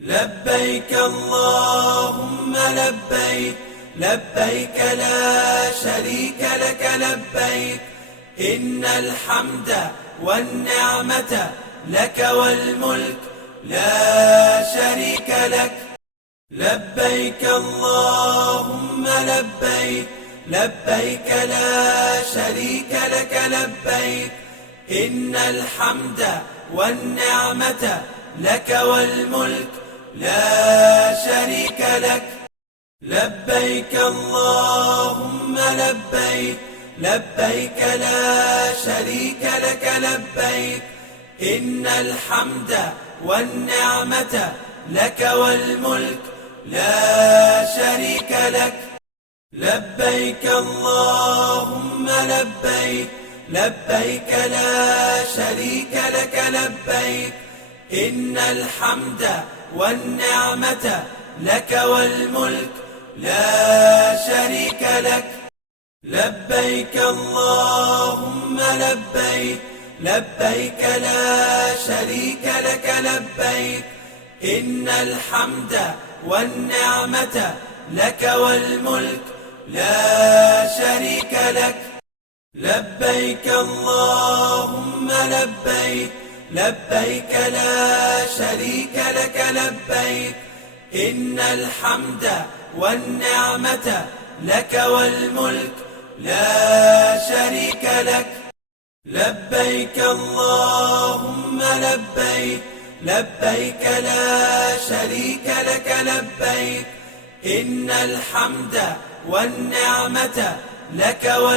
لبيك اللهم لبيك، لبيك لا شريك لك لبيك، إن الحمد والنعمة لك والملك لا شريك لك. لبيك اللهم لبيك، لبيك لا شريك لك لبيك، إن الحمد والنعمة لك والملك لا شريك لك. لبيك اللهم لبيك، لبيك لا شريك لك لبيك، إن الحمد والنعمة لك والملك لا شريك لك. لبيك اللهم لبيك، لبيك لا شريك لك لبيك، إن الحمد والنعمة لك والملك لا شريك لك. لبيك اللهم لبيك، لبيك لا شريك لك لبيك، إن الحمد والنعمة لك والملك لا شريك لك. لبيك اللهم لبيك، لبيك لا شريك لك لبيك، إن الحمد والنعمة لك والملك لا شريك لك. لبيك اللهم لبيك، لبيك لا شريك لك لبيك، إن الحمد والنعمة لك والملك